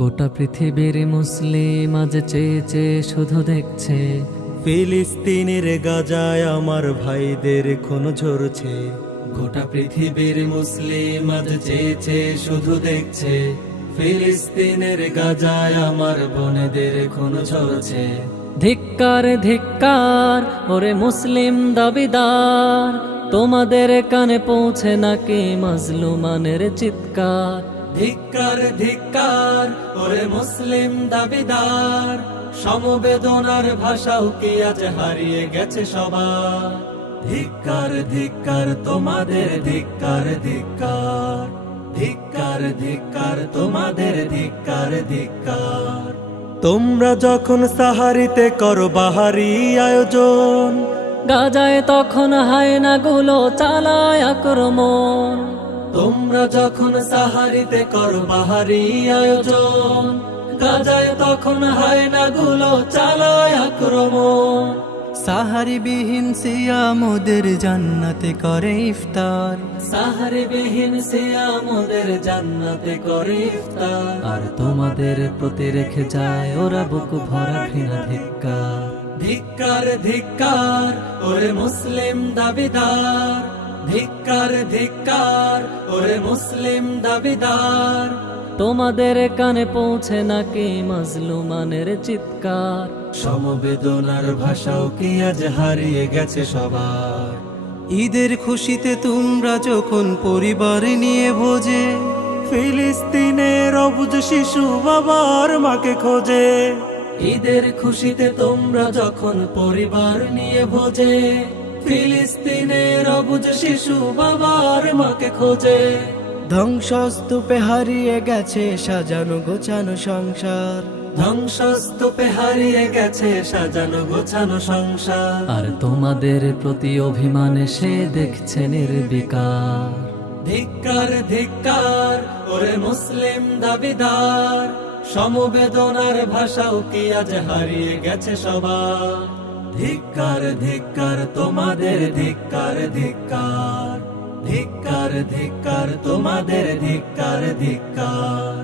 গোটা পৃথিবীর মুসলিম আজ চেয়ে চেয়ে শুধু দেখছে ফিলিস্তিনের গাজায় আমার ভাইদের খুন ঝরছে। গোটা পৃথিবীর মুসলিম আজ চেয়ে চেয়ে শুধু দেখছে ফিলিস্তিনের গাজায় আমার বোনেদের খুন ঝরছে। ধিক্কার ধিক্কার ওরে মুসলিম দাবিদার, তোমাদের কানে পৌঁছে নাকি মাজলুমানের চিৎকার। ধিক্কার ধিক্কার ওরে মুসলিম দাবিদার, সমবেদনার ভাষাও কি আজ হারিয়ে গেছে সবার। ধিক্কার ধিক্কার তোমাদের ধিক্কার ধিক্কার, ধিক্কার ধিক্কার তোমাদের ধিক্কার ধিক্কার। তোমরা যখন সাহারিতে করো বাহারি আয়োজন, গাজায় তখন হায়নাগুলো চালায় আক্রমণ। তোমরা যখন সাহারিতে করো বাহারি আয়োজন, গাজায় তখন হায়নাগুলো চালায় আক্রমণ। সাহারি বিহীন সিয়াম ওদের জান্নাতে করে ইফতার, সাহারি বিহীন সিয়াম ওদের জান্নাতে করে ইফতার। আর তোমাদের প্রতি রেখে যায় ওরা বুক ভরা ঘৃণা। ধিক্কার ধিক্কার ধিক্কার ওরে মুসলিম দাবিদার, ধিক্কার ধিক্কার ওরে মুসলিম দাবিদার। তোমাদের কানে পৌঁছে নাকি মাজলুমানের চিৎকার। সমবেদনার ভাষাও কি আজ হারিয়ে গেছে সবার। ঈদের খুশিতে তোমরা যখন পরিবার নিয়ে ভোজে, ফিলিস্তিনের অবুঝ শিশু বাবার মাকে খোঁজে। ঈদের খুশিতে তোমরা যখন পরিবার নিয়ে ভোজে, ফিলিস্তিনের অবুঝ শিশু বাবার মাকে খোঁজে। ধ্বংসস্তূপে হারিয়ে গেছে সাজানো গোছানো সংসার, ধ্বংসস্তূপে হারিয়ে গেছে সাজানো গোছানো সংসার। আর তোমাদের প্রতি অভিমানে সে দেখছে নির্বিকার। ধিক্কার ধিক্কার ওরে মুসলিম দাবিদার, সমবেদনার ভাষাও কি আজ হারিয়ে গেছে সবার। ধিক্কার ধিক্কার তোমাদের ধিক্কার ধিক্কার, ধিক্কার ধিক্কার তোমাদের ধিক্কার ধিক্কার।